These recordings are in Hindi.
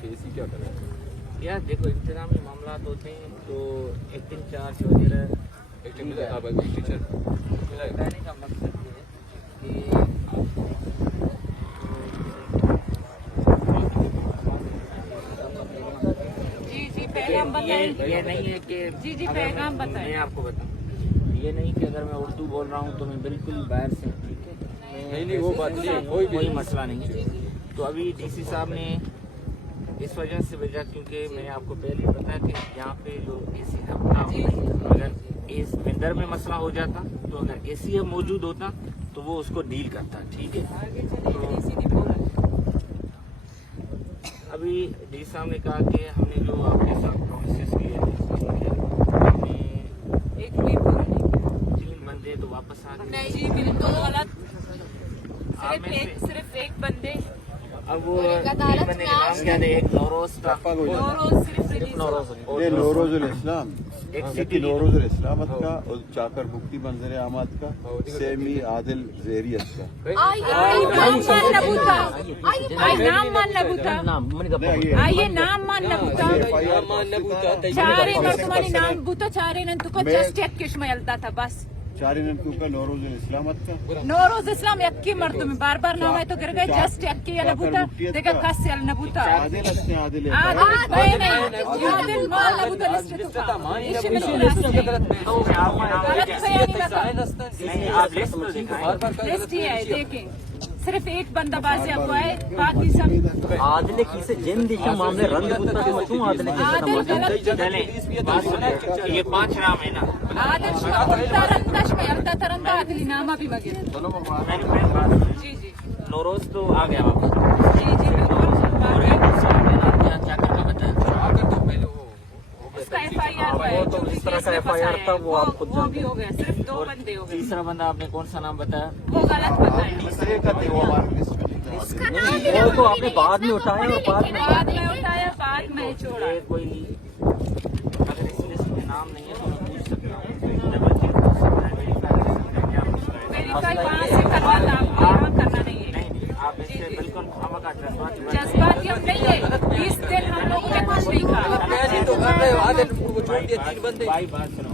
कि एसी क्या कर रहा है? यार देखो इंतजामी मामला होते हैं तो एक्टिंग चार्ज वगैरह एक मिला था भाई टीचर कहने का मकसद ये है जी जी पैगाम बताएं। ये नहीं है कि जी जी पैगाम बताएं। मैं आपको बताऊं ये नहीं कि अगर मैं उर्दू बोल रहा हूँ तो मैं बिल्कुल बाहर से ठीक है नहीं वो बात नहीं, कोई मसला नहीं है। तो अभी डीसी साहब ने इस वजह से भेजा क्योंकि मैंने आपको पहले ही बताया कि यहाँ पे जो एसी है अगर इस विंडर में मसला हो जाता तो अगर एसी है मौजूद होता तो वो उसको डील करता ठीक है। तो अभी डी साहब ने कहा कि हमने जो आपके साथ प्रोमिस किए हमने एक भी पूरा नहीं 3 बंदे तो वापस आ गए। नहीं जी बिल्कुल गलत। आप में से सिर्फ एक बंदे अब वो 3 बंदे के नाम क्या है? एक नौरोज का नौरोज सिर्फ रिलीज ये नौरोजुल इस्लाम एक कि नौरोजुल इस्लामत का और चाकर बुक्ति मंजर आमद का सेमी आदिल ज़ेरियत का आइए नाम मान नबूता चारे मर्दमानी नाम बूता चारे नंतुका जस्ट एक किस्म यलता था बस चारी नंतु का नौरोजुल इस्लामत का नौरोज इस्लाम यक्की मर्द में बार बार नाम है तो गिर गए जस्ट यक्की या नबूता देखा कस यल नबूता आदिल असने आदिल आदिल माल नबूता लिस्ट लिस्ट ही है देखें सिर्फ एक बंदा बाजी आपको है बाकी सब आदले की से जिन दिशा मामले रंग बुता के क्यों आदले के चले बात सुने ये 5 नाम है ना आदर्श तरंदाश में अलता तरंदा अगली नामा भी मगे जी जी नौरोज तो आ गया वापस जी जी और एक क्या करना बताया तो पहले वो उसका एफआईआर है तो इस तरह का एफआईआर था वो आप खुद वो भी हो गया सिर्फ 2 बंदे हो गए तीसरा बंदा आपने कौन सा नाम बताया? वो गलत बताया तीसरे का वो हमारे लिस्ट में नहीं था। वो तो आपने बाद में उठाया और बाद में उठाया बाद में छोड़ा ये कोई अगर इस लिस्ट में नाम नहीं है तो मैं पूछ सकता हूँ डबल चेक कर सकता है वेरीफाई वेरीफाई वहाँ से करना था आपको यहाँ करना नहीं है नहीं आप इससे बिल्कुल खामखा जज्बाती हम नहीं है 20 दिन हम लोगों ने कुछ नहीं कहा तो कर रहे हो आदिल को छोड़ दिया 3 बंदे भाई बात सुनो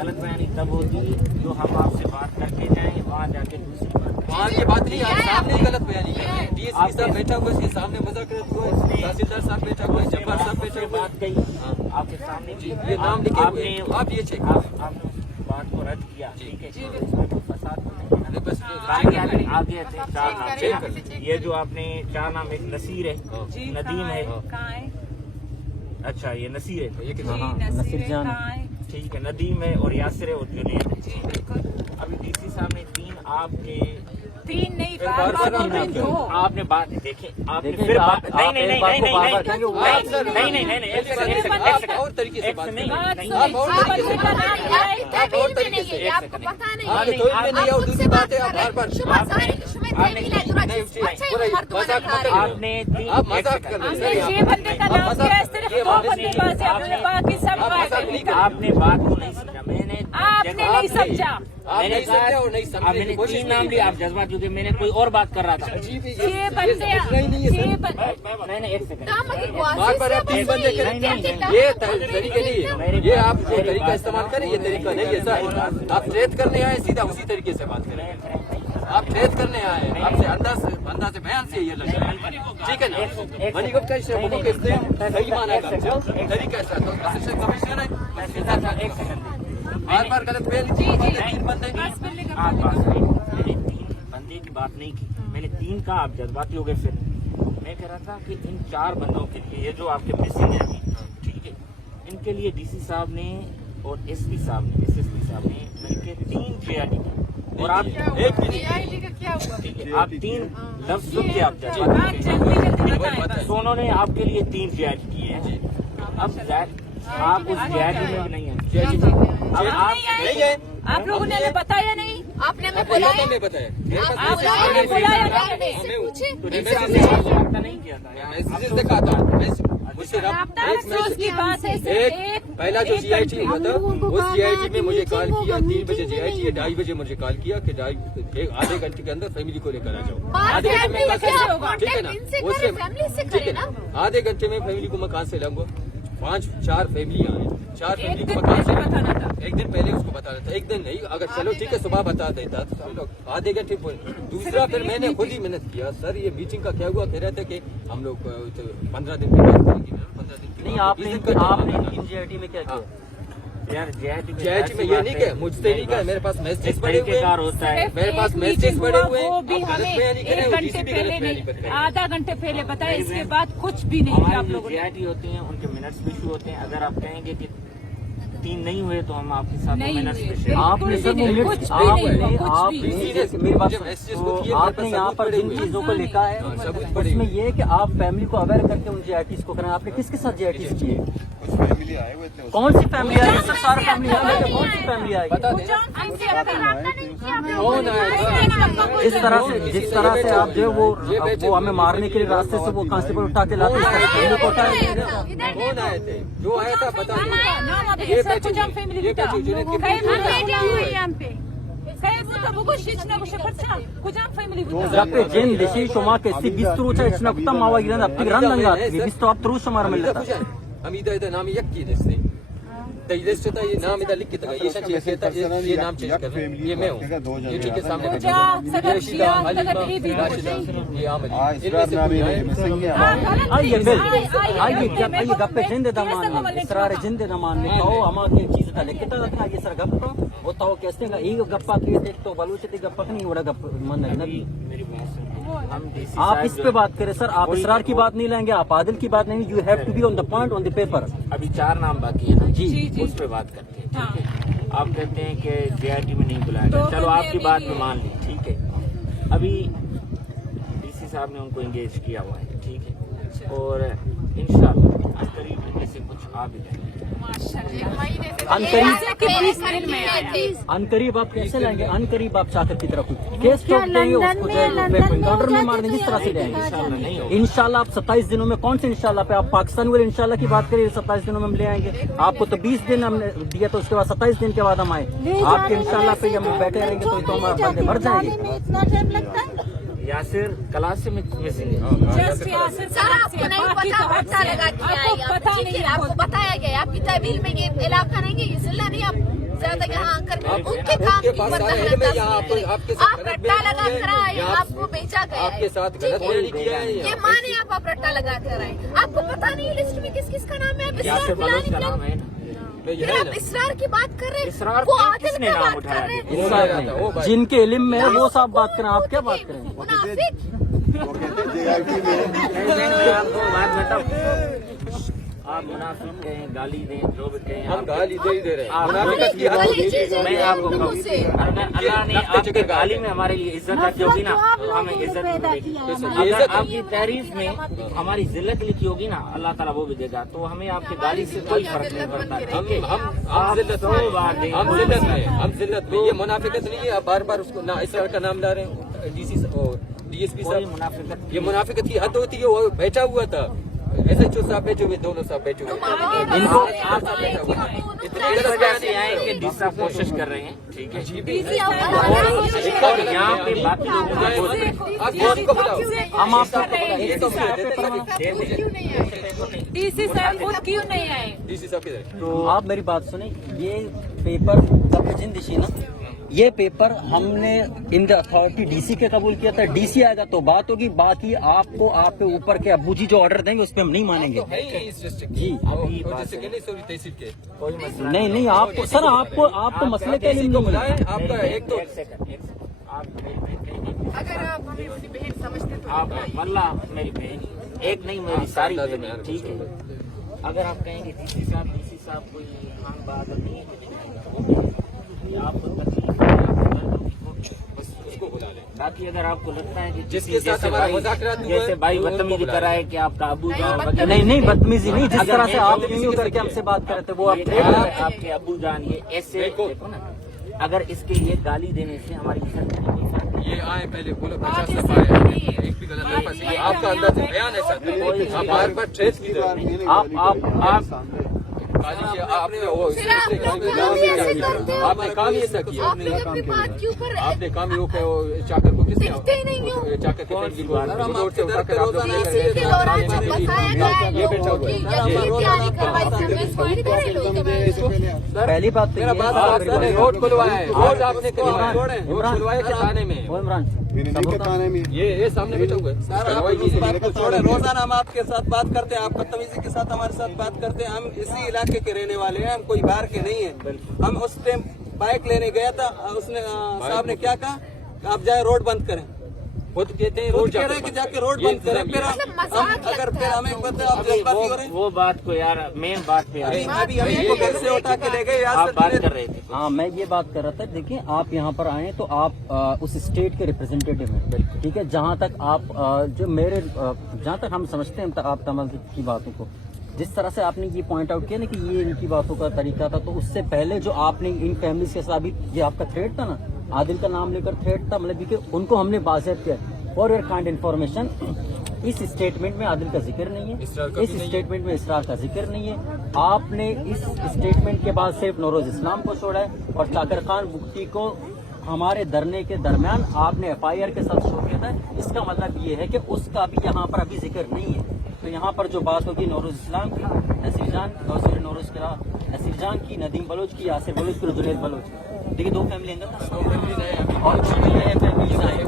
गलत बयानी तब होगी जो हम आपसे बात करके जाएं वहाँ जाके दूसरी बात वहाँ की बात नहीं आप सामने ही गलत बयानी कर रहे हैं। डीएसपी साहब बैठा हुआ इसके सामने मजाक करते हुए तहसीलदार साहब बैठा हुआ जब्बार साहब बैठा हुआ बात कही आपके सामने जी ये नाम लिखे हुए आपने हैं। आप ये चेक आपने उस बात को रद्द किया ठीक है इसमें फसाद तो नहीं है ना? बस आगे थे 4 नाम ये जो आपने 4 नाम एक नसीर है नदीम है कहाँ है अच्छा ये नसीर है ये कितना नसीर कहाँ है ठीक है नदीम है और यासिर है और जुनैद है। जी बिल्कुल अभी डीसी साहब ने 3 आपके 3 नहीं बार बार बोल 2 आपने बात देखे आपने फिर बात नहीं नहीं नहीं नहीं नहीं नहीं नहीं एक सेकंड और तरीके से बात करें बात आप और तरीके से आपको पता नहीं आप तो में नहीं आओ दूसरी बात है आप बार बार आपने आप मजाक कर रहे हमने हैं 6 बंदे का नाम किया है सिर्फ 2 बंदे बाजी आपने बाकी सब आपने बात को नहीं समझा मैंने आपने नहीं समझा आप नहीं समझे और नहीं समझे मैंने 3 नाम लिया आप जज्बा क्योंकि मैंने कोई और बात कर रहा था 6 बंदे नहीं एक सेकंड बार बार आप 3 बंदे करें ये तरीके नहीं ये आप जो तरीका इस्तेमाल करें ये तरीका नहीं है सर आप ट्रेड करने आए सीधा उसी तरीके से बात करें आप ट्रेड करने आए आपसे अंदाज बयान से ये लग रहा है ठीक है ना मनी गुप्ता सही माना तरीका ऐसा तो असिस्टेंट कमिश्नर है एक सेकंड बार बार गलत बयान जी जी 3 बंदे आप बात मैंने 3 बंदे की बात नहीं की मैंने 3 का आप जज्बाती हो गए फिर मैं कह रहा था कि इन 4 बंदों के लिए ये जो आपके मिसिंग है ठीक है इनके लिए डीसी साहब ने और एसपी साहब ने एसएसपी साहब ने मिलकर 3 JRD की और आप एक क्या हुआ ठीक है आप 3 लफ्ज सुन के आप बात जल्दी जल्दी बताएं तो उन्होंने आपके लिए 3 JRD किए हैं अब आप उस JRD में नहीं है अब आप नहीं है आप लोगों ने हमें बताया नहीं, आपने हमें बोला बुलाया, मैं बताया आप लोगों ने बुलाया नहीं हमें। नहीं किया था मैसेज से कहा था मुझसे अफसोस की बात है, एक पहला जो GIT हुआ था उस GIT में मुझे कॉल किया 3 बजे GIT है, 2:30 बजे मुझे कॉल किया कि आधे घंटे के अंदर फैमिली को लेकर आ जाओ। आधे घंटे में कैसे होगा, ठीक है ना, ठीक है ना, आधे घंटे में फैमिली को मैं कहाँ से लाऊंगा? 4 फैमिली आए, 4 फैमिली को मैं कहाँ से लाऊंगा? एक दिन पहले उसको बताना था, एक दिन नहीं, अगर चलो ठीक है सुबह बता देता तो आधे घंटे। दूसरा फिर मैंने खुद ही मेहनत किया, सर ये मीटिंग का क्या हुआ, कह रहे थे कि हम लोग 15 दिन के बाद करेंगे, 15 दिन के नहीं बाद। आपने GIT में क्या किया? यार GIT में ये नहीं क्या, मुझसे नहीं क्या, मेरे पास मैसेज पड़े हुए तरीकेकार हैं, होता है। मेरे पास मैसेज पड़े हुए हैं, वो भी आप गलत हमें बयानी कर रहे 1 हो, घंटे किसी भी पहले गलत बयानी कर नहीं, रहे हैं। आधा घंटे पहले बताया, इसके बाद कुछ भी नहीं किया आप हमारी जो लोगों ने। GIT होती हैं उनके मिनट्स भी इशू होते हैं। अगर आप कहेंगे कि 3 नहीं हुए तो हम आपके साथ नहीं मिनट्स हुए। पे शेयर आपने सर वो कुछ मिनट्स भी नहीं हुआ, कुछ आप भी मेरी बात सुनो, आपने यहाँ पर जिन चीजों को लिखा है उसमें ये है कि आप फैमिली को अवेयर करके उन GITs को कराएं। आपने किसके साथ GITs किए? कुछ फैमिली आए हुए थे कौन सी फैमिली आई? सर सारी फैमिली आई है, कौन सी फैमिली आई? बता देना कौन आया? जिस तरह से आप जो है वो हमें मारने के लिए रास्ते से वो कांस्टेबल उठा के लाते हैं, इस फैमिली को उठाया। कौन आए थे? जो आया था बता दो। ये ये बैच बैच फैमिली ये बैच यूनिट के Zaten Cem deşeyi şoma kesti biz turuça içine kutan mava giren apti gran langa biz tu आप तुरुष मार मिल रहा था। हम इधर नाम यक की इसने तो इधर से था ये नाम इधर लिख के था ये चेंज किया था ये नाम चेंज कर ये मैं हूँ ये ठीक है सामने ये रशीदा अलीमा राशिदा ये आमद इनमें से कोई है आइए बिल आइए क्या आइए गप्पे जिंदे दमान इसरार जिंदे दमान में कहो हमारे चीज का लिखता था ये सर गप्पा वो तो कैसे का एक गप्पा के देख तो बलूच ते गप्पा नहीं बड़ा गप्पा मन नहीं। मेरी बात सुनो, हम DC आप साहब इस पे बात करें सर, आप इसरार की बात नहीं लेंगे, आप आदिल की बात नहीं, you have to be on the point on the paper. अभी 4 नाम बाकी है ना जी उस पे बात करते हैं, ठीक है। आप कहते हैं कि GIT में नहीं बुलाया गया, चलो आपकी बात में मान ली, ठीक है। अभी DC साहब ने उनको एंगेज किया हुआ है, ठीक है, और इंशाल्लाह करीब इनमें से कुछ आ भी जाएंगे। अनकरीब आप कैसे लाएंगे? अनकरीब आप चाकर की तरफ केस ठोक देंगे उसको एनकाउंटर में मार देंगे, इस तरह से जाएंगे। इंशाल्लाह आप 27 दिनों में, कौन से इंशाल्लाह पे आप पाकिस्तान वाले इंशाल्लाह की बात करिए, 27 दिनों में हम ले आएंगे आपको। तो 20 दिन हमने दिया तो उसके बाद 27 दिन के बाद हम आए आपके इंशाल्लाह पे हम बैठे रहेंगे तो हमारे बंदे भर जाएंगे। यासिर क्लास से मिसिंग है। सर आपको नहीं पता, पता लगा के आए आप, ठीक है, आपको बताया गया आपकी तहवील में ये इलाका नहीं है, ये जिला नहीं, आप ज्यादा यहाँ आकर उनके काम की आप रट्टा लगा कर आए, आपको बेचा गया आपके साथ गलत बयानी किया है ये माने आप रट्टा लगा कर आए, आपको पता नहीं लिस्ट में किस किस का नाम है, यासिर बलोच का नाम है ना। आप इसरार की बात कर रहे इसरार हैं, वो पे आदिल किसने की नाम बात उठाया? कर रहे हैं, जिनके इल्म में है वो साहब बात करें, आप क्या बात करें? मुनाफिक। वो कहते JIT में मैं आपको बात बताऊं, आप मुनाफिक कहें, गाली दें, जो भी कहें, हम आप गाली दे ही दे रहे हैं आप- मुनाफिकत की हद होती है। मैं आपको कहूं, अगर अल्लाह ने आपके गाली में हमारे लिए इज्जत रखी होगी ना तो हमें इज्जत मिलेगी। अगर आपकी तारीफ में हमारी जिल्लत लिखी होगी ना अल्लाह ताला वो भी देगा। तो हमें आपके गाली से कोई फर्क नहीं पड़ता, ठीक है। हम जिल्लत में हम जिल्लत में ये मुनाफिकत नहीं है। आप बार बार उसको ना इस तरह का नाम ला रहे हैं DC और DSP कोई साहब, मुनाफिकत ये मुनाफिकत की हद होती है। वो बैठा हुआ था SHO साहब बैठे हुए, दोनों साहब बैठे हुए, इनको आप साहब बैठा हुआ इतने इस गलत वजह से आए कि डीसा कोशिश कर रहे हैं, ठीक है। और और यहाँ पे बाकी लोगों को आप DSP को बुलाओ, हम आपको ये तो मैं देते DC साहब खुद क्यों नहीं आए? DC साहब किधर है? तो आप मेरी बात सुने, ये पेपर जब जिंदगी ना, ये पेपर हमने इन द अथॉरिटी DC के कबूल किया था। DC आएगा तो बात होगी, बाकी आपको आपके ऊपर के अबू जी जो ऑर्डर देंगे उस पर हम नहीं मानेंगे। है ही इस डिस्ट्रिक्ट जी डिस्ट्रिक्ट नहीं, सॉरी तहसील के कोई मसला नहीं नहीं, आपको सर आपको मसले के लिए नहीं बुलाए मिला। आपका एक तो एक सेकंड आप मेरी बहन कहेंगे, अगर आप हमें अपनी बहन समझते तो आप वल्लाह मेरी बहन एक नहीं मेरी सारी बहन, ठीक है। अगर आप कहेंगे DC साहब कोई हम बात नहीं है, आपको तकलीफ है, बस उसको बुला लें। बाकी अगर आपको लगता है कि जिसके साथ हमारा मुज़ाकरात हुआ है, जैसे भाई उनको बदतमीजी बुला कराए कि आपका अबू जान वगैरह, नहीं नहीं, बदतमीजी नहीं, जिस अगर तरह से मैं आप बोलूं यूं करके हमसे बात कर रहे थे वो आप आपके अबू जान ये ऐसे देखो ना, अगर इसके लिए गाली देने से हमारी मिशन में कोई फर्क नहीं। ये आए पहले बोलो 50 दफा आए, एक भी गलत नहीं फंसी। आपका अंदाज बयान है सर, आप बार बार ट्रेस की आप आपने वो आपने काम ये ऐसा किया, अपनी बात के ऊपर आपने काम ये क्या वो चाकर को किसने दिखते ही नहीं हो। चाकर के पेट की रोड से उठाकर आप लोग इसी के दौरान जब बताया गया है ये बैठा हुआ है। कि ये तैयारी करवाई थी, मैं इसको नहीं लोग पहली बात तो मेरा ये बात है, आपने रोड खुलवाया है, रोड आपने खुलवाया है, रोड खुलवाया के थाने में वो इमरान इन्हीं के थाने में ये सामने बैठा हुआ है। रोजाना हम आपके साथ बात करते हैं, आप बदतमीजी के साथ हमारे साथ बात करते हैं। हम इसी इलाके के रहने वाले हैं, हम कोई बाहर के नहीं है। हम उस टाइम बाइक लेने गया था, उसने साहब ने क्या कहा, आप जाए रोड बंद करें। वो तो कहते हैं वो रोड कह रहे हैं कि जाके रोड बंद करें। फिर हम अगर फिर हमें पता आप जज्बाती हो रहे हैं। वो बात को यार मेन बात पे यार अभी हम इनको घर से उठा के ले गए, आप बात कर रहे थे। हाँ, मैं ये बात कर रहा था। देखिए, आप यहाँ पर आए तो आप उस स्टेट के रिप्रेजेंटेटिव हैं, ठीक है। जहाँ तक आप जो मेरे जहाँ तक हम समझते हैं आप तमाम की बातों को, जिस तरह से आपने ये पॉइंट आउट किया ना कि ये इनकी बातों का तरीका था, तो उससे पहले जो आपने इन फैमिलीज के साथ अभी ये आपका थ्रेट था ना, आदिल का नाम लेकर थ्रेट था, मतलब कि उनको हमने बाज़ेब्त किया फॉर योर काइंड इन्फॉर्मेशन। इस स्टेटमेंट में आदिल का जिक्र नहीं है, इस स्टेटमेंट में इसरार का जिक्र नहीं है। आपने इस स्टेटमेंट के बाद सिर्फ नौरोज इस्लाम को छोड़ा है और चाकर खान बुख्ती को हमारे धरने के दरमियान आपने FIR के साथ शो किया था। इसका मतलब ये है कि उसका भी यहाँ पर अभी जिक्र नहीं है। तो यहाँ पर जो बात होगी नौरोज इस्लाम की, नसीर जान की, नदीम बलोच की, यासिर बलोच की, जुनैद बलोच की, देखिए 2 फैमिली अंदर और नया फैमिलीज आए।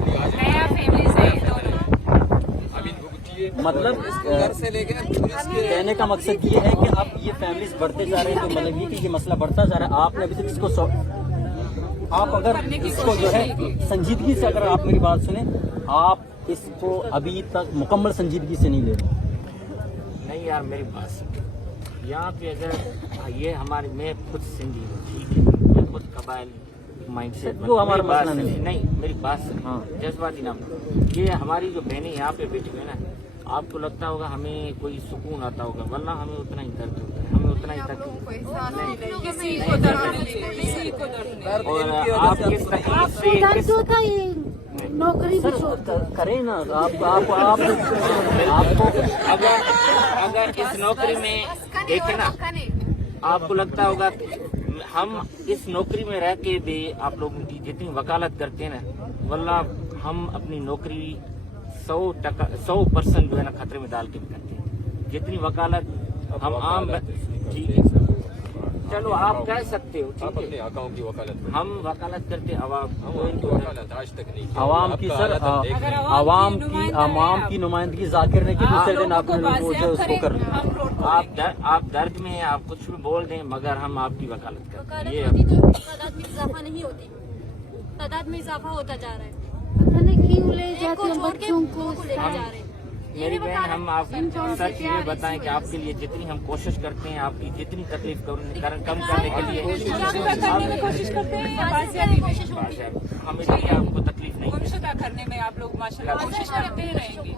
मतलब घर से लेके कहने का मकसद ये है कि अब ये फैमिलीज बढ़ते जा रहे हैं, तो मतलब ये कि ये मसला बढ़ता जा रहा है। आपने अभी तक इसको आप अगर इसको जो है संजीदगी से, अगर आप मेरी बात सुने, आप इसको अभी तक मुकम्मल संजीदगी से नहीं ले रहे। नहीं यार मेरी बात सुन। यहाँ पे अगर ये हमारे मैं खुद सिंधी हूँ, ठीक है, मैं खुद कबाइल माइंड से वो हमारा मसला नहीं। मेरी बात सुन। हाँ। जज्बाती नाम ये हमारी जो बहनें यहाँ पे बैठी हुई है ना, आपको लगता होगा हमें कोई सुकून आता होगा, वरना हमें उतना ही दर्द होता है, हमें उतना ही तकलीफ और आप किस तकलीफ से नौकरी भी करें ना आपको अगर इस नौकरी में देखे ना, आपको लगता होगा हम इस नौकरी में रह के भी आप लोगों की जितनी वकालत करते हैं ना, वल्ला हम अपनी नौकरी 100% जो है ना खतरे में डाल के भी करते हैं। जितनी वकालत हम आम ठीक है, चलो आप कह सकते हो, आप ठीक अपने है, आकाओं की वकालत करें। हम वकालत करते आवाम हम उनकी वकालत आज तक नहीं की। आवाम की आपका सर हालत हम देख रहे हैं। आवाम की नुमाइंदगी जाकिर ने की, दूसरे दिन आपने उसको कर लिया। आप दर्द में हैं, आप कुछ भी बोल दें, मगर हम आपकी वकालत करते हैं। ये तादाद में इजाफा नहीं होती, तादाद में इजाफा होता जा रहा है। पता नहीं क्यों ले जाते हैं बच्चों को लेकर जा रहे हैं। मेरी बहन, हम आपको सच ये बताएं कि आपके लिए जितनी हम कोशिश करते हैं, आपकी जितनी तकलीफ कम करने के लिए कोशिश करते हैं, हम इसलिए आपको तकलीफ नहीं देते। शुदा करने में आप लोग माशाल्लाह कोशिश करते ही रहेंगे।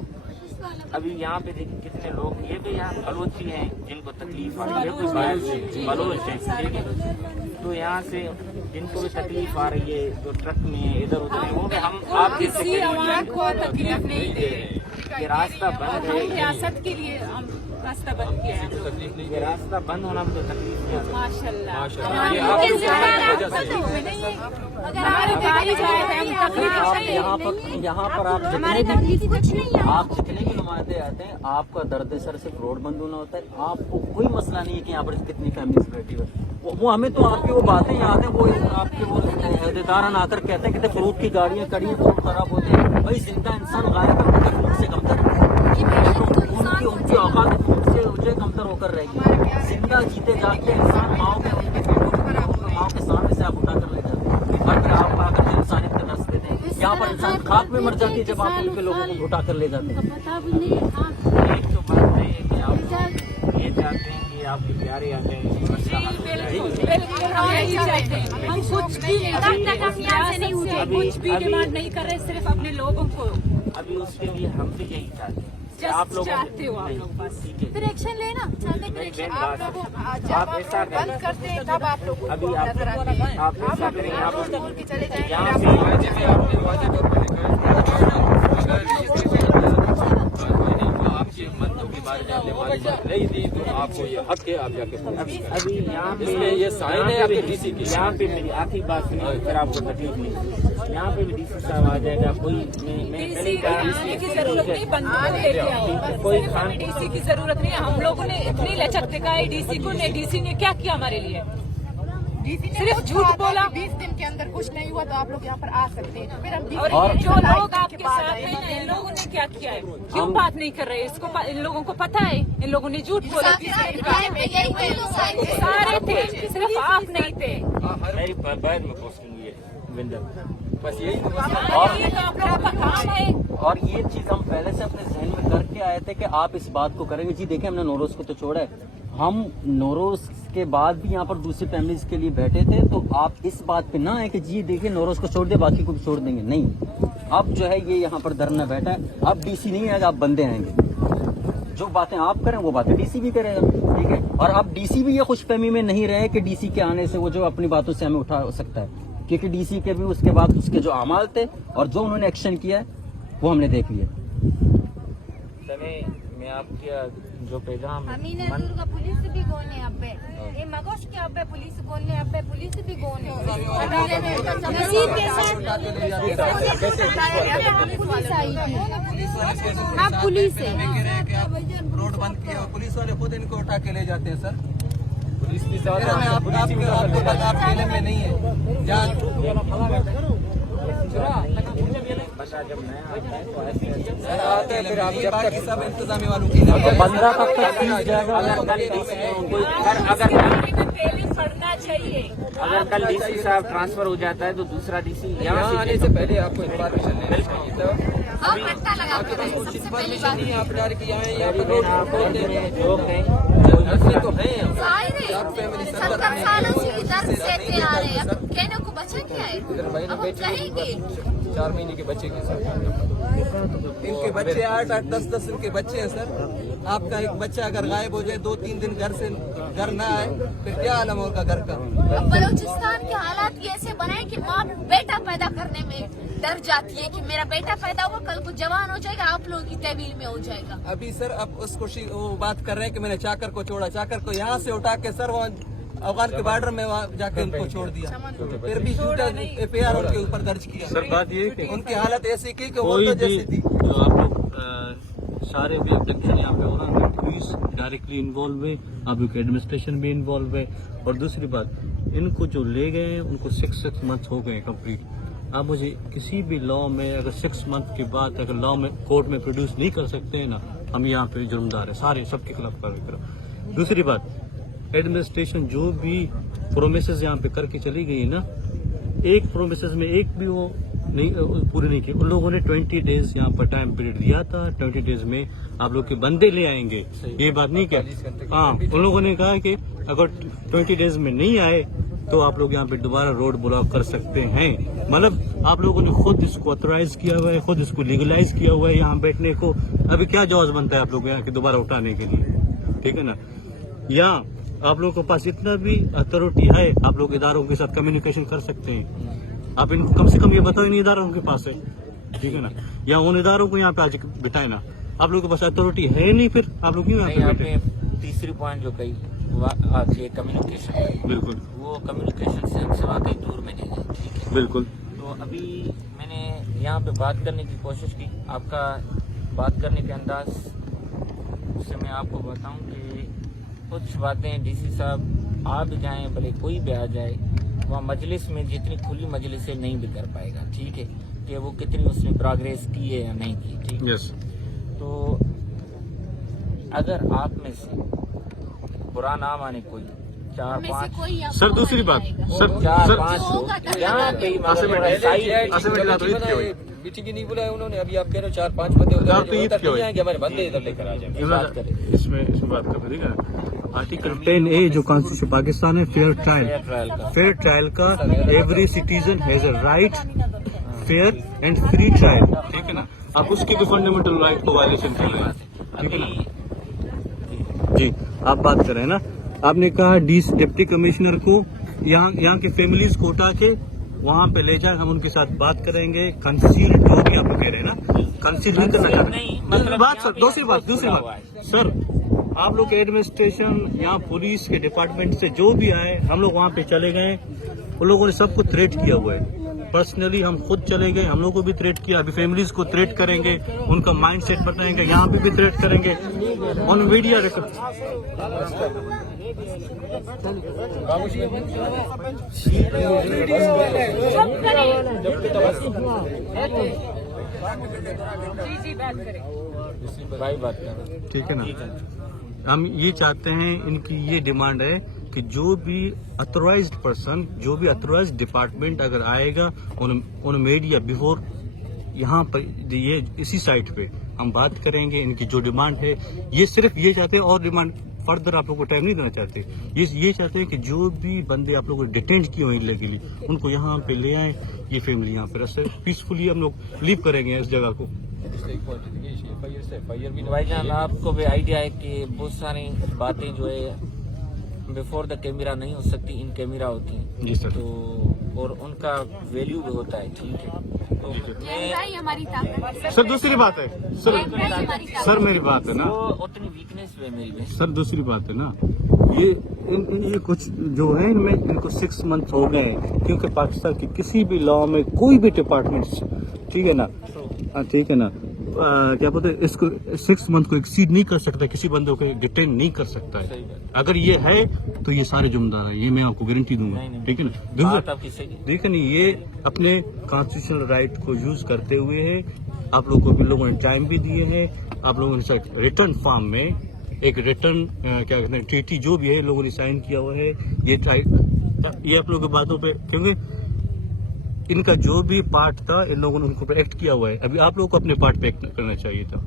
अभी यहाँ पे देखिए कितने लोग, ये भी यहाँ बलोची हैं जिनको तकलीफ आ रही है, कोई बाहर से बलोच है, ठीक है, तो यहाँ से जिनको भी तकलीफ आ रही है, जो ट्रक में इधर उधर है, वो भी हम आप किसी आवाम को तकलीफ नहीं दे रहे। ये रास्ता बंद है, रियासत के लिए हम रास्ता बंद किया है। ये रास्ता बंद होना भी तो तकलीफ नहीं आता। माशाल्लाह ये आपकी वजह से हमारे भाई जाए हैं, हम तकलीफ यहाँ पर आप जितने भी नुमाइंदे आते हैं, आपका दर्द सर सिर्फ रोड बंद होना होता है। आपको कोई मसला नहीं है कि यहाँ पर कितनी फैमिलीज बैठी हुई। वो हमें तो आपकी वो बातें याद है, वो आपके वो अहदेदारान आकर कहते हैं कि फ्रूट की गाड़ियाँ खड़ी हैं, फ्रूट खराब होते हैं। भाई जिंदा इंसान गायब है, फ्रूट से कमतर, उनकी औकात फ्रूट से मुझे कमतर होकर रहेगी। जिंदा जीते जागते इंसान माओ के सामने से आप उठा कर ले जाते हैं, और फिर आप आकर जो इंसानियत का दर्स देते हैं। यहाँ पर इंसान खाक में मर जाती है जब आप उनके लोगों को उठा कर ले जाते हैं। पता भी नहीं था। एक तो बात है कि आप ये चाहते हैं कि आपके प्यारे आ जाए, मसला हल हो जाए। हम कुछ भी कुछ भी डिमांड नहीं कर रहे, सिर्फ अपने लोगों को। अभी उसके लिए हम भी यही चाहते हैं, आप लोग चाहते हो आप लोग बस। ठीक है फिर एक्शन लेना चाहते फिर एक्शन आप आप ऐसा बंद करें करते हैं तब आप लोग अभी आप ऐसा करें आप चले जाएंगे यहाँ से आपके मंतों की बारे जानने वाली बात नहीं दी तो आपको ये हक है, आप जाके अभी यहाँ पे इसमें ये साइन है आपके डीसी के। यहाँ पे मेरी आखिरी बात सुनिए, फिर आपको तकलीफ नहीं। यहाँ पे भी डीसी साहब आ जाएगा, कोई मैं पहले ही कहा आने की जरूरत नहीं, बंदूक लेके आओ। कोई सिर्फ हमें डीसी की जरूरत नहीं है। हम लोगों ने इतनी लचक दिखाई डीसी को, ने डीसी ने क्या किया हमारे लिए? सिर्फ झूठ बोला। 20 दिन के अंदर कुछ नहीं हुआ तो आप लोग यहाँ पर आ सकते हैं। फिर हम और जो लोग आपके साथ हैं ना, इन लोगों ने क्या किया है? क्यों बात नहीं कर रहे? इसको इन लोगों को पता है, इन लोगों ने झूठ बोला। सारे थे, सिर्फ आप नहीं थे। मेरी बाद में पोस्टिंग हुई है विंदर, बस यही तो और ये तो आप लोगों का काम है। और ये चीज हम पहले से अपने जहन में करके आए थे कि आप इस बात को करेंगे। जी देखिए, हमने नौरोज को तो छोड़ा है, हम नौरोज के बाद भी यहाँ पर दूसरी फैमिलीज के लिए बैठे थे, तो आप इस बात पे ना है कि जी देखिए नौरोज को छोड़ दे बाकी को भी छोड़ देंगे। नहीं, अब जो है ये यहाँ पर धरना बैठा है। अब डीसी नहीं आएगा, आप बंदे आएंगे। जो बातें आप करें वो बातें डीसी भी करेगा, ठीक है। और अब डीसी भी ये खुशफहमी में नहीं रहे कि डीसी के आने से वो जो अपनी बातों से हमें उठा सकता है, क्योंकि डीसी के भी उसके बाद उसके जो अमाल थे और जो उन्होंने एक्शन किया है वो हमने देख लिया। मैं आपके जो पैगाम अमीना दुर्गा पुलिस भी गोने अब्बे ये मगोश के अब्बे पुलिस गोने अब्बे पुलिस भी गोने नसीब के साथ पुलिस आई थी। आप पुलिस है रोड बंद किया, पुलिस वाले खुद इनको उठा के ले जाते हैं सर। पुलिस की साथ आपको पता आप जेल में नहीं है जान बस जब मैं आता है तो ऐसे सर आते हैं, फिर आप जब बाकी तक सब इंतजामी वालों की 15 तक फीस जाएगा। पहले पढ़ना चाहिए। अगर कल डीसी साहब ट्रांसफर हो जाता है तो दूसरा डीसी यहाँ आने से पहले आपको इन्फॉर्मेशन लेनी चाहिए। तो हाँ घंटा लगा के रहे, सबसे पहली बात नहीं आप डायरेक्ट यहाँ पे रोड जो हैं रस्ते तो हैं। सारे 70 सालों से इधर सहते आ रहे हैं। अब कहने को बचा क्या है? अब हम कहेंगे 4 महीने के बच्चे के साथ इनके बच्चे 8-8, 10-10 इनके बच्चे हैं सर। आपका एक बच्चा अगर गायब हो जाए 2-3 दिन घर ना आए फिर क्या आलम होगा घर का। अब बलूचिस्तान के हालात ये ऐसे बनाए कि माँ बेटा पैदा करने में डर जाती है कि मेरा बेटा पैदा हुआ कल को जवान हो जाएगा, आप लोगों की तहवील में हो जाएगा। अभी सर अब उसको वो बात कर रहे हैं कि मैंने चाकर को छोड़ा, चाकर को यहाँ से उठा के सर वहाँ अफगान के बॉर्डर में वहाँ जाके उनको छोड़ दिया, फिर भी FIR उनके ऊपर दर्ज किया। सर बात ये है कि उनकी हालत ऐसी की कि वो कोई तो भी जैसी थी। जो आप लोग सारे भी अब्डक्शन यहाँ पे हो रहा है, पुलिस डायरेक्टली इन्वॉल्व है, आपके एडमिनिस्ट्रेशन भी इन्वॉल्व है। और दूसरी बात, इनको जो ले गए हैं उनको 6 मंथ हो गए कंप्लीट। आप मुझे किसी भी लॉ में अगर 6 मंथ के बाद अगर लॉ में कोर्ट में प्रोड्यूस नहीं कर सकते हैं ना, हम यहाँ पे जुर्मदार है, सारे सबके खिलाफ कार्रवाई करो। दूसरी बात, एडमिनिस्ट्रेशन जो भी प्रोमिसेस यहाँ पे करके चली गई ना, एक प्रोमिसेस में एक भी वो नहीं पूरी नहीं की। उन लोगों ने 20 डेज यहाँ पर टाइम पीरियड दिया था, 20 डेज में आप लोग के बंदे ले आएंगे, ये बात नहीं क्या? हाँ, उन लोगों ने कहा कि अगर 20 डेज में नहीं आए तो आप लोग यहाँ पे दोबारा रोड ब्लॉक कर सकते हैं। मतलब आप लोगों ने खुद इसको ऑथराइज किया हुआ है, खुद इसको लीगलाइज किया हुआ है यहाँ बैठने को। अभी क्या जवाब बनता है आप लोग यहाँ के दोबारा उठाने के लिए, ठीक है ना? या आप लोगों के पास इतना भी अथॉरिटी है, आप लोग इदारों के साथ कम्युनिकेशन कर सकते हैं। आप इनको कम से कम ये बताओ इन इदारों के पास है, ठीक है ना? या उन इदारों को यहाँ पे आज बिठाए ना। आप लोगों के पास अथॉरिटी है नहीं, फिर आप लोग क्यों यहाँ पे बैठे? तीसरी पॉइंट जो कही आज ये कम्युनिकेशन, बिल्कुल वो कम्युनिकेशन से हमसे वाकई दूर में नहीं है, ठीक है? बिल्कुल। तो अभी मैंने यहाँ पे बात करने की कोशिश की, आपका बात करने के अंदाज से मैं आपको बताऊं कि कुछ बातें डीसी साहब आ भी जाएं, भले कोई भी आ जाए, वहाँ मजलिस में जितनी खुली मजलिस से नहीं भी कर पाएगा, ठीक है? कि वो कितनी उसने प्रोग्रेस की है या नहीं की, ठीक है? यस। तो अगर आप में से बुरा ना माने कोई 4-5 सर दूसरी बात, सर 4-5 यहाँ पे मीटिंग नहीं बुलाया उन्होंने। अभी आप कह रहे हो 4-5 बंदे उधर जाएंगे, हमारे बंदे इधर लेकर आ जाएंगे। इसमें बात कर रहे हैं। आर्टिकल 10A जो कॉन्स्टिट्यूशन पाकिस्तान है, फेयर ट्रायल का every citizen has a right fair and free trial, ठीक है ना? आप उसकी भी फंडामेंटल राइट को वायलेशन कर रहे हैं, ठीक है ना? जी, आप बात कर रहे हैं ना, आपने कहा डिप्टी कमिश्नर को यहाँ के फैमिलीज को उठा के वहाँ पे ले जाए, हम उनके साथ बात करेंगे। कंसील जो भी आप कह रहे हैं ना, कंसील नहीं करना चाहते बात सर। दूसरी बात सर, आप लोग एडमिनिस्ट्रेशन यहाँ पुलिस के डिपार्टमेंट से जो भी आए, हम लोग वहाँ पे चले गए, उन लोगों ने सबको थ्रेट किया हुआ है। पर्सनली हम खुद चले गए, हम लोगों को भी थ्रेट किया, अभी फैमिलीज को थ्रेट करेंगे, उनका माइंड सेट बताएंगे, यहाँ पे भी थ्रेट करेंगे ऑन मीडिया भाई बात करें, ठीक है ना? हम ये चाहते हैं, इनकी ये डिमांड है कि जो भी अथोराइज्ड पर्सन, जो भी अथोराइज्ड डिपार्टमेंट अगर आएगा उन मीडिया बिफोर यहाँ पर ये इसी साइट पे हम बात करेंगे। इनकी जो डिमांड है, ये सिर्फ ये चाहते हैं और डिमांड फर्दर आप लोग को टाइम नहीं देना चाहते। ये चाहते हैं कि जो भी बंदे आप लोग को डिटेंट किए हुए इलीगली, उनको यहाँ पे ले आए, ये फैमिली यहाँ पे रहे, पीसफुली हम लोग लीव करेंगे इस जगह को। भाईजान, आपको भी आइडिया है कि बहुत सारी बातें जो है बिफोर द कैमरा नहीं हो सकती, इन कैमरा होती हैं। जी सर। तो और उनका वैल्यू भी होता है, ठीक है। तो यही हमारी ताकत है। सर दूसरी बात है सर मेरी बात है ना, उतनी वीकनेस भी है मेरी में। सर दूसरी बात है ना, ये कुछ जो है इनमें इनको 6 मंथ हो गए हैं, क्योंकि पाकिस्तान की किसी भी लॉ में कोई भी डिपार्टमेंट, ठीक है ना, ठीक है ना, क्या बोलते हैं, इसको 6 मंथ को एक्सीड नहीं कर सकता, किसी बंदे को डिटेन नहीं कर सकता है। अगर ये है तो ये सारे जुम्मेदार है, ये मैं आपको गारंटी दूंगा, ठीक है ना? देखिए नहीं, ये अपने कॉन्स्टिट्यूशनल राइट को यूज करते हुए है, आप लोगों को भी लोगों ने टाइम भी दिए हैं, आप लोगों ने रिटर्न फॉर्म में एक रिटर्न क्या कहते हैं ट्रीटी जो भी है लोगों ने साइन किया हुआ है। ये आप लोगों की बातों पे, क्योंकि इनका जो भी पार्ट था इन लोगों ने उनको पे एक्ट किया हुआ है, अभी आप लोगों को अपने पार्ट पे एक्ट करना चाहिए था।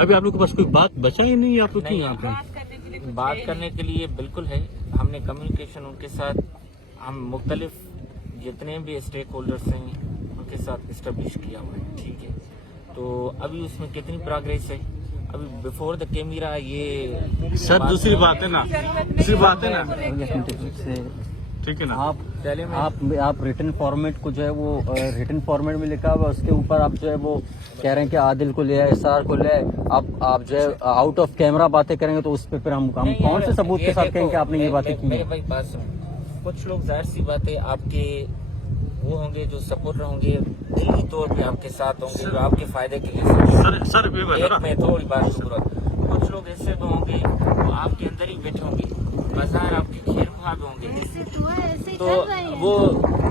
अभी आप लोगों के पास कोई बात बचा ही नहीं, आप लोग क्यों यहाँ पे? बात करने के लिए बिल्कुल है, हमने कम्युनिकेशन उनके साथ, हम मुख्तलिफ जितने भी स्टेक होल्डर्स हैं उनके साथ इस्टेब्लिश किया हुआ है, ठीक है। तो अभी उसमें कितनी प्रोग्रेस है, अभी बिफोर द कैमरा ये सर दूसरी बात है ना, ठीक है ना, आप रिटर्न फॉर्मेट को जो है वो रिटर्न फॉर्मेट में लिखा हुआ है, उसके ऊपर आप जो है वो कह रहे हैं कि आदिल को ले आए, SR को ले आए। आप जो है आउट ऑफ कैमरा बातें करेंगे तो उस पे फिर हम कौन से सबूत के साथ कहेंगे कि आपने ये बातें की है? भाई बात सुनो, कुछ लोग जाहिर सी बात है आपके वो होंगे जो सपोर्टर होंगे, दिली तौर पे आपके साथ होंगे, जो आपके फायदे के लिए सर मैं थोड़ी बात शुरू, कुछ लोग ऐसे भी होंगे वो आपके अंदर ही बैठे होंगे, बाजार आपके खैर ख्वाह भी होंगे, तो वो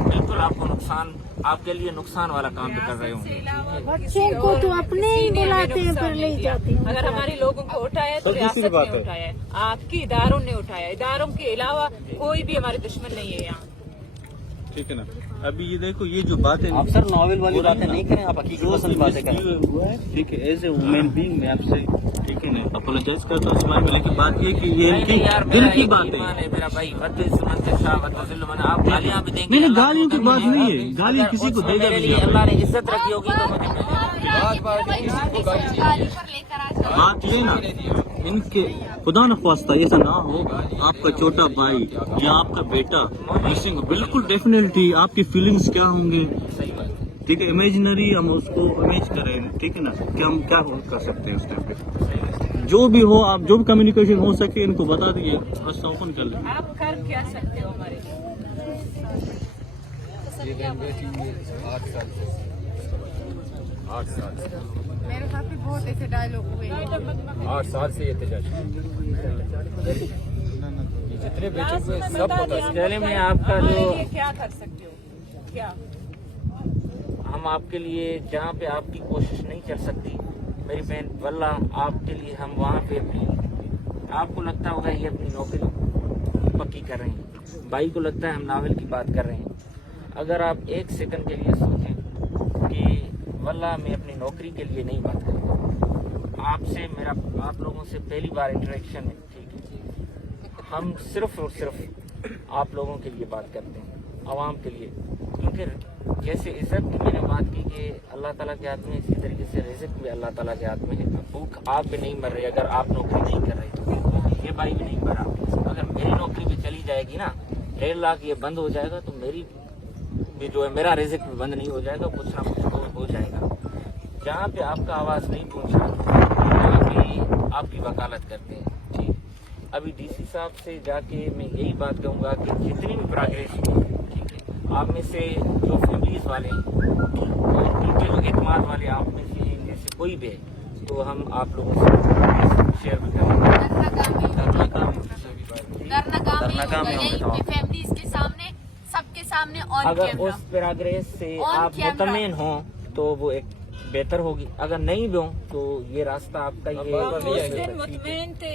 बिल्कुल आपको नुकसान, आपके लिए नुकसान वाला काम भी कर रहे होंगे। बच्चे को तो अपने ही बुलाते हैं पर ले जाते हैं। अगर हमारे लोगों को उठाया तो रियासत ने उठाया है, आपके इदारों ने उठाया, इदारों के अलावा कोई भी हमारे दुश्मन नहीं है यहाँ, ठीक है ना। अभी ये देखो, ये जो बात है आप सर नॉवेल वाली बातें नहीं करें, आप हकीकत पसंद बातें करें, ठीक है। एज ए वुमेन बीइंग मैं आपसे, ठीक है ना, अपोलोजाइज करता हूँ इस बारे में, लेकिन बात ये कि ये इनकी दिल की बात है मेरा भाई, आप गालियाँ भी देंगे, नहीं, गालियों की बात नहीं है, गालियाँ किसी को देगा नहीं, अल्लाह ने इज्जत रखी होगी तो मुझे बात ये ना, इनके खुदा न ख्वास्ता ऐसा ना हो, आपका छोटा भाई या आपका बेटा मिसिंग, बिल्कुल डेफिनेटली आपकी फीलिंग्स क्या होंगे, ठीक है। इमेजिनरी हम उसको इमेज करें, ठीक है ना, कि हम क्या कर सकते हैं उस टाइम पे, जो भी हो, आप जो भी कम्युनिकेशन हो सके इनको बता दीजिए, बस ओपन कर लें। आप कर क्या सकते हो हमारे? आठ साल मेरे साथ भी बहुत ऐसे डायलॉग हुए हैं। 8 साल से ये एहतजाज जितने बेटे हुए सब होता है। पहले में आपका जो क्या कर सकते हो, क्या हम आपके लिए जहाँ पे आपकी कोशिश नहीं चल सकती मेरी बहन, वल्ला आपके लिए हम वहाँ पे अपनी, आपको लगता होगा ये अपनी नौकरी पक्की कर रहे हैं, भाई को लगता है हम नावल की बात कर रहे हैं। अगर आप 1 सेकंड के लिए सोचें कि वल्ला मैं अपनी नौकरी के लिए नहीं बात कर रहा, आपसे मेरा, आप लोगों से पहली बार इंटरेक्शन है, ठीक है, हम सिर्फ और सिर्फ आप लोगों के लिए बात करते हैं, आवाम के लिए, क्योंकि जैसे इज्जत की मैंने बात की कि अल्लाह ताला के हाथ में, इसी तरीके से रिज़्क़ भी अल्लाह ताला के हाथ में है। भूख आप भी नहीं मर रही अगर आप नौकरी नहीं कर रही, तो ये भाई भी नहीं मरा। अगर मेरी नौकरी भी चली जाएगी ना, 1.5 लाख ये बंद हो जाएगा, तो मेरी भी जो है मेरा रिज़्क़ भी बंद नहीं हो जाएगा, कुछ ना कुछ हो जाएगा। जहाँ पे आपका आवाज़ नहीं पहुँचा वहाँ पे आपकी वकालत करते हैं। ठीक, अभी डीसी साहब से जाके मैं यही बात कहूँगा कि जितनी भी प्रोग्रेस हुई, ठीक है, आप में से जो फैमिलीज वाले और उनके जो एतमाद वाले आप में से जैसे कोई भी है, तो हम आप लोगों से शेयर भी करेंगे। फैमिलीज के सामने, सबके सामने ऑन अगर कैमरा। उस प्रोग्रेस से On आप camera। मुतमईन हो तो वो एक बेहतर होगी, अगर नहीं भी हो तो ये रास्ता आपका उस ये दिन मुतमईन थे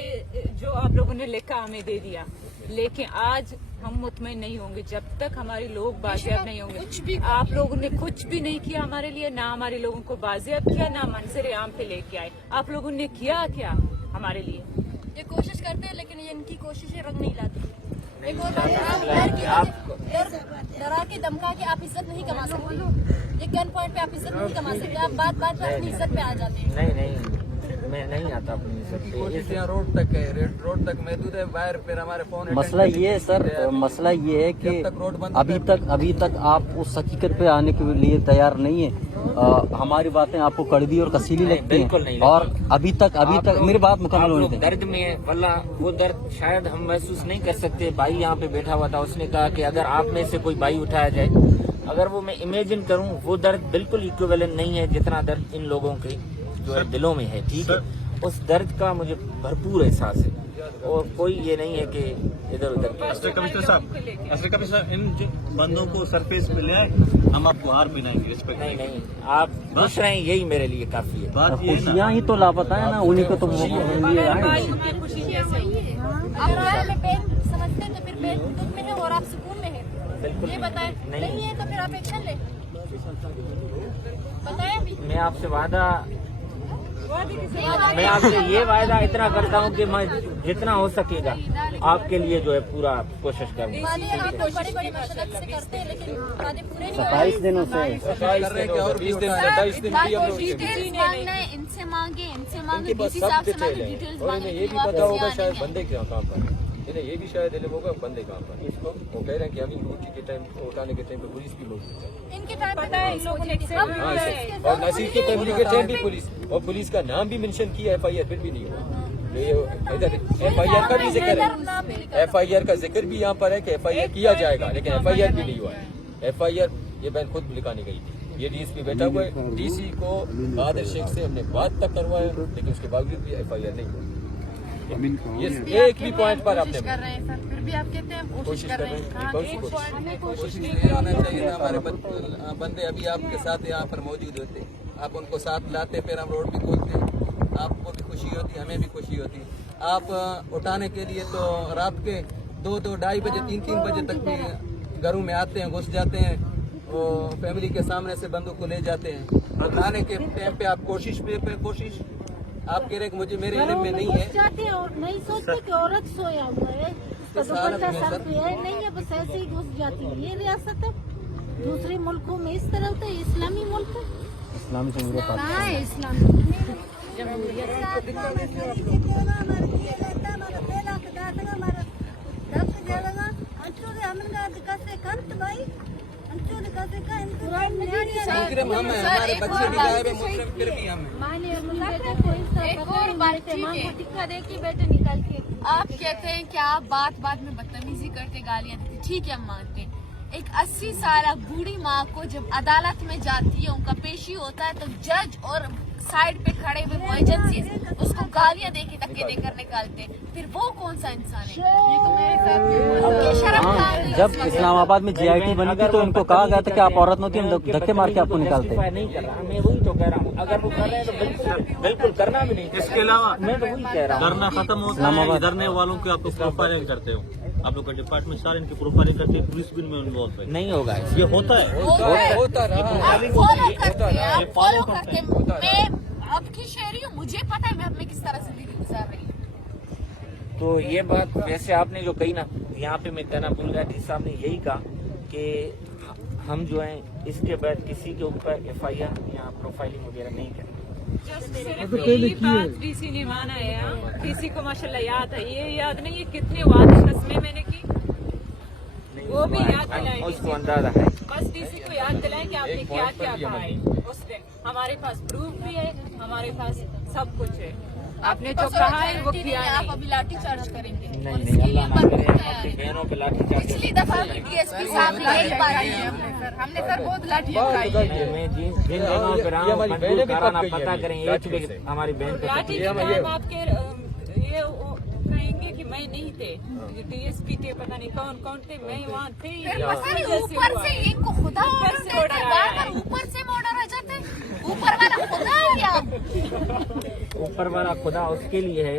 जो आप लोगों ने लिखा हमें दे दिया, लेकिन आज हम मुतमईन नहीं होंगे जब तक हमारे लोग बाजियाब नहीं होंगे। आप लोगों ने कुछ भी नहीं किया हमारे लिए, ना हमारे लोगों को बाजियाब किया, ना मंजर आम पे लेके आए। आप लोगों ने किया क्या हमारे लिए? ये कोशिश करते हैं लेकिन ये इनकी कोशिशें रंग नहीं लाती। एक और डरा के धमका के आप इज्जत नहीं कमा सकते, ये गन पॉइंट पे आप इज्जत नहीं कमा सकते, आप बात बात पे अपनी इज्जत पे आ जाते हैं। नहीं, मैं नहीं आता अपनी कोशिश यहाँ रोड तक है, रोड तक महदूद है, बाहर फिर हमारे फोन मसला ये है सर, मसला ये है कि अभी तक आप उस हकीकत पे आने के लिए तैयार नहीं है। हमारी बातें आपको कड़वी और कसीली लगती बिल्कुल हैं, नहीं और अभी तक मेरी बात मुकम्मल होने दें। दर्द में वल्ला वो दर्द शायद हम महसूस नहीं कर सकते। भाई यहाँ पे बैठा हुआ था, उसने कहा कि अगर आप में से कोई भाई उठाया जाए, अगर वो मैं इमेजिन करूँ, वो दर्द बिल्कुल इक्विवेलेंट नहीं है जितना दर्द इन लोगों के जो है दिलों में है। ठीक है, उस दर्द का मुझे भरपूर एहसास है, और कोई ये नहीं है कि इधर उधर। कमिश्नर साहब, इन बंदों को सरफेस पे ले आए, हम आपको हार पिलाएंगे। रिस्पेक्ट नहीं, आप खुश रहें, यही मेरे लिए काफी है। बात ये है ना, खुशियाँ ही तो लापता है ना, उन्हीं को तो मगर भाई की खुशी कैसे? आप में पेन समझते हैं तो फिर पेन दुख में है और आप सुकून में है, ये बताएं। नहीं है तो फिर आप एक्शन ले, बताएं भी। मैं आपसे ये वायदा इतना करता हूँ कि मैं जितना हो सकेगा आपके लिए जो है पूरा कोशिश करूँगा। वादे आप लोग बड़ी बड़ी मशक्कत से करते हैं लेकिन वादे पूरे नहीं 27 दिनों से 27 दिन और 20 दिन 27 दिन भी हम लोग डिटेल्स मांगना है, इनसे मांगे इनके पास डीसी सब साहब से डिटेल मांगे, है, डिटेल्स और मांगे। इन्हें ये भी पता होगा शायद बंदे क्या काम पर है। इन्हें ये भी शायद इल्म होगा बंदे काम पर। इसको वो कह रहे हैं कि अभी ड्यूटी के टाइम उठाने के टाइम पे पुलिस भी मौजूद है। इनके टाइम पता है इन लोगों ने हाँ, और नसीर के फैमिली के टाइम भी पुलिस, और पुलिस का नाम भी मेंशन किया, FIR फिर भी नहीं हुआ। ये इधर FIR का भी जिक्र है, FIR का जिक्र भी यहाँ पर है कि FIR किया जाएगा, लेकिन FIR भी नहीं हुआ है। FIR ये बहन खुद लिखाने गई थी। ये DSP बैठा हुआ है, DC को आदिल शेख से हमने बात तक करवाया, लेकिन उसके बावजूद भी FIR नहीं हुआ। ये एक भी पॉइंट पर आपने कर रहे हैं सर, फिर भी आप कहते हैं कोशिश कर रहे हैं। कौन सी कोशिश? कोशिश ये होना चाहिए था, हमारे बंदे अभी आपके साथ यहाँ पर मौजूद होते, आप उनको साथ लाते, फिर हम रोड भी खोलते, आपको भी खुशी होती, हमें भी खुशी होती। आप उठाने के लिए तो रात के 2-2, 2:30 बजे 3-3 बजे तक भी घरों में आते हैं, घुस जाते हैं, वो फैमिली के सामने से बंदों को ले जाते हैं। उठाने के टाइम पे आप कोशिश पे कोशिश, आप कह रहे कि मुझे मेरे इल्म में नहीं है। जाते हैं और नहीं सोचते कि औरत सोया हुआ है, उसका दुपट्टा सर पे है, नहीं है, बस ऐसे ही घुस जाती है। ये रियासत है, दूसरे मुल्कों में इस तरह होता है, इस्लामी मुल्क है। इस्लामी जमहूरियत कहाँ है इस्लामी? मुजरिम हम हैं, हमारे बच्चे भी गायब हैं, मुजरिम फिर भी हम हैं। एक और बात, टिक्का दे के बेटे निकाल के। आप कहते हैं कि आप बात बात में बदतमीजी करते, गालियां देते, ठीक है हम मानते हैं। एक 80 साल बूढ़ी माँ को जब अदालत में जाती है, उनका पेशी होता है, तो जज और साइड पे खड़े हुए मुअज्जिज़ उसको गालियां दे के धक्के देकर निकालते हैं, फिर वो कौन सा इंसान है? उनकी शर्म कहाँ गई? जब इस्लामाबाद में GIT बनी थी तो इनको कहा गया था कि आप औरत नहीं, हम धक्के मार के आपको निकालते हैं। नहीं कर रहा, मैं वही तो कह रहा हूँ। अगर वो कर रहे हैं तो बिल्कुल करना भी नहीं। इसके अलावा मैं तो वही कह रहा हूँ, डरना खत्म होता है, डरने वालों के आपको प्रोफाइलिंग करते हो, आप लोग का डिपार्टमेंट सारे इनकी प्रोफाइलिंग करते हैं, पुलिस भी इनमें इन्वॉल्व है। नहीं होगा ये होता है। होता रहा। आप फॉलो करते हैं, आप फॉलो करते हैं। मैं आपकी शहरी हूँ, मुझे पता है मैं किस तरह जिंदगी गुजार रही हूँ। तो ये बात वैसे आपने जो कही ना, यहाँ पे मैं कहना भूल गया, डी साहब ने यही कहा कि हम जो है इसके बाद किसी के ऊपर FIR या प्रोफाइलिंग वगैरह नहीं करेंगे। सिर्फ यही बात डीसी ने माना है। किसी को माशाल्लाह याद है, ये याद नहीं है कितने वादे कस्में मैंने की, वो भी याद दिलाएं। उसको अंदाजा है। बस डीसी को याद दिलाएं कि आपने क्या क्या कहा है उस दिन। हमारे पास प्रूफ भी है, हमारे पास सब कुछ है। आपने जो कहा है वो किया है। आप अभी लाठी चार्ज करेंगे। नहीं अल्लाह ना करे अपनी बहनों पे लाठी चार्ज। पिछली दफा DSP साहब ने यही बात की हमने सर बहुत लाठियां खाई है। मैं जिन जगहों पे रहा हूँ मंजूर कराना पता करें, एक भी हमारी बहन को लाठी चार्ज आपके ये कहेंगे कि मैं नहीं थे, DSP थे, पता नहीं कौन कौन थे, मैं वहाँ थे। पता नहीं ऊपर से इनको खुदा ऑर्डर देते, बार-बार ऊपर से ऑर्डर आ जाते। ऊपर वाला खुदा है क्या? ऊपर वाला खुदा उसके लिए है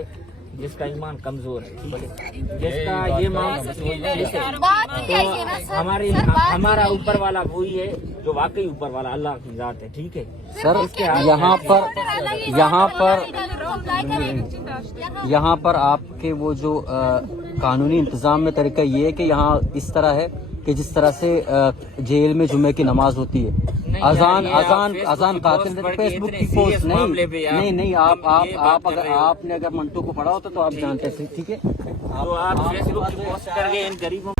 जिसका ईमान कमजोर है, जिसका ये मान बात ही यही है ना सर। हमारा ऊपर वाला वही है जो वाकई ऊपर वाला अल्लाह की जात है। ठीक है सर, यहाँ पर आपके वो जो कानूनी इंतजाम में तरीका ये है कि यहाँ इस तरह है कि जिस तरह से जेल में जुमे की नमाज होती है, अजान कातिल फेसबुक की पोस्ट नहीं आप अगर आपने अगर मंटू को पढ़ा होता तो आप जानते थे। ठीक है, तो आप फेसबुक की पोस्ट करके इन गरीबों